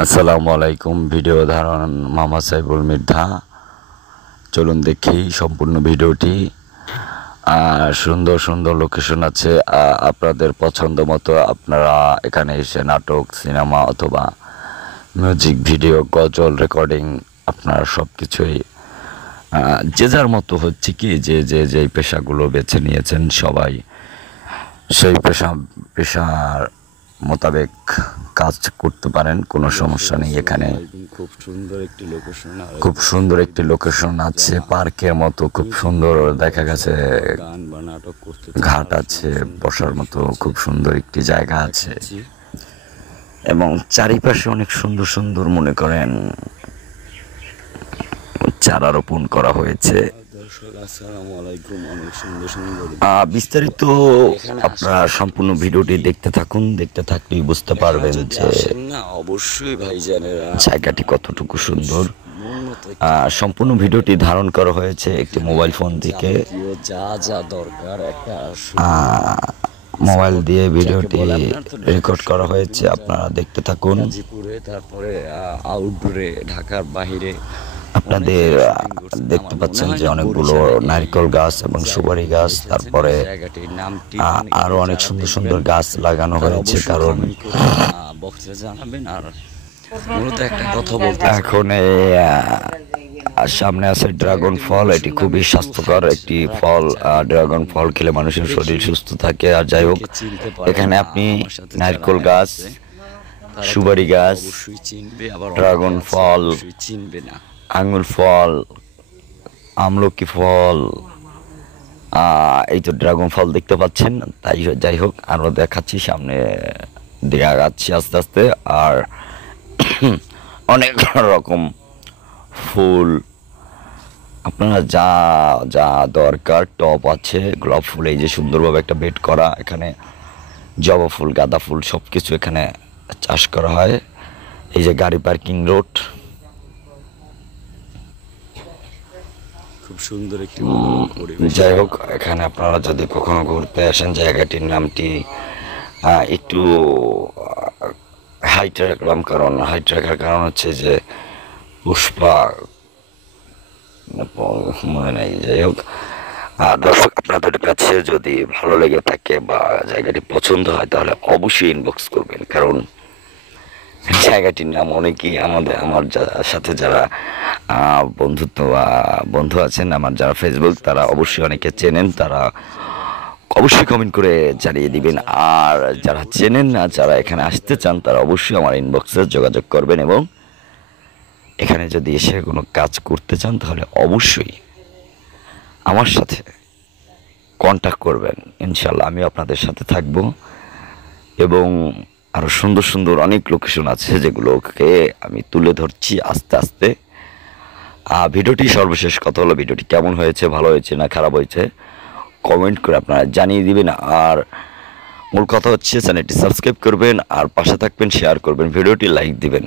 আসসালামু আলাইকুম। ভিডিও ধারণ মোহাম্মদ সাইফুল মৃধা। চলুন দেখি সম্পূর্ণ ভিডিওটি। সুন্দর সুন্দর লোকেশন আছে, আপনাদের পছন্দ মতো আপনারা এখানে এসে নাটক, সিনেমা অথবা মিউজিক ভিডিও, গজল রেকর্ডিং, আপনারা সব কিছুই যে যার মতো হচ্ছে কি যে পেশাগুলো বেছে নিয়েছেন সবাই সেই পেশার মোতাবেক কাজ করতে পারেন, কোনো সমস্যা নেই। এখানে খুব সুন্দর একটি লোকেশন আছে, পার্কের মতো খুব সুন্দর দেখা গেছে, ঘাট আছে, বসার মতো খুব সুন্দর একটি জায়গা আছে এবং চারিপাশে অনেক সুন্দর সুন্দর মনে করেন চারা রোপণ করা হয়েছে। বিস্তারিত আপনারা সম্পূর্ণ ভিডিওটি দেখতে থাকুন, দেখতে থাকলেই বুঝতে পারবেন যে অবশ্যই ভাইজানেরা জায়গাটি কতটুকু সুন্দর। সম্পূর্ণ ভিডিওটি ধারণ করা হয়েছে একটি মোবাইল ফোন থেকে। যা যা দরকার একটা মোবাইল দিয়ে ভিডিওটি রেকর্ড করা হয়েছে, আপনারা দেখতে থাকুন। গাজীপুরে, তারপরে আউটডোরে, ঢাকার বাহিরে আপনাদের দেখতে পাচ্ছেন যে অনেকগুলো নারকেল গাছ এবং সুপারি গাছ, তারপরে আরো অনেক সুন্দর সুন্দর গাছ লাগানো হয়েছে। কারণ জানাবেন। আর মূলত একটা কথা বলতে, এখন সামনে আছে ড্রাগন ফল। এটি খুবই স্বাস্থ্যকর একটি ফল। ড্রাগন ফল খেলে মানুষের শরীর সুস্থ থাকে। আর যাই হোক, এখানে আপনি নারকেল গাছ, সুপারি গাছ, ড্রাগন ফল, চিনবে না, আঙুর ফল, আমলকি ফল, এই তো ড্রাগন ফল দেখতে পাচ্ছেন। তাই যাই হোক, আরও দেখাচ্ছি, সামনে দিয়ে আগাচ্ছি আস্তে আস্তে। আর অনেক রকম ফুল, আপনারা যা যা দরকার, টব আছে, গোলাপ ফুল, এই যে সুন্দরভাবে একটা বেড করা, এখানে জবা ফুল, গাঁদা ফুল সব কিছু এখানে চাষ করা হয়। এই যে গাড়ি পার্কিং রোড, খুব সুন্দর একটি যাই হোক, এখানে আপনারা যদি কখনো ঘুরতে আসেন, জায়গাটির নামটি একটু হাইট রাখলাম, কারণ হাইট রাখার কারণ হচ্ছে যে পুষ্পা মনে নেই। যাই হোক, দর্শক, আপনাদের কাছে যদি ভালো লেগে থাকে বা জায়গাটি পছন্দ হয় তাহলে অবশ্যই ইনবক্স করবেন, কারণ জায়গাটির নাম অনেকেই আমার সাথে যারা বন্ধু আছেন, আমার যারা ফেসবুক, তারা অবশ্যই অনেকে চেনেন, তারা অবশ্যই কমেন্ট করে জানিয়ে দিবেন। আর যারা চেনেন না, যারা এখানে আসতে চান, তারা অবশ্যই আমার ইনবক্সে যোগাযোগ করবেন এবং এখানে যদি এসে কোনো কাজ করতে চান তাহলে অবশ্যই আমার সাথে কন্ট্যাক্ট করবেন। ইনশাল্লাহ আমি আপনাদের সাথে থাকব। এবং আরও সুন্দর সুন্দর অনেক লোকেশন আছে যেগুলোকে আমি তুলে ধরছি আস্তে আস্তে। ভিডিওটি সর্বশেষ কথা হলো, ভিডিওটি কেমন হয়েছে, ভালো হয়েছে না খারাপ হয়েছে, কমেন্ট করে আপনারা জানিয়ে দিবেন। আর মূল কথা হচ্ছে চ্যানেলটি সাবস্ক্রাইব করবেন, আর পাশে থাকবেন, শেয়ার করবেন, ভিডিওটি লাইক দিবেন।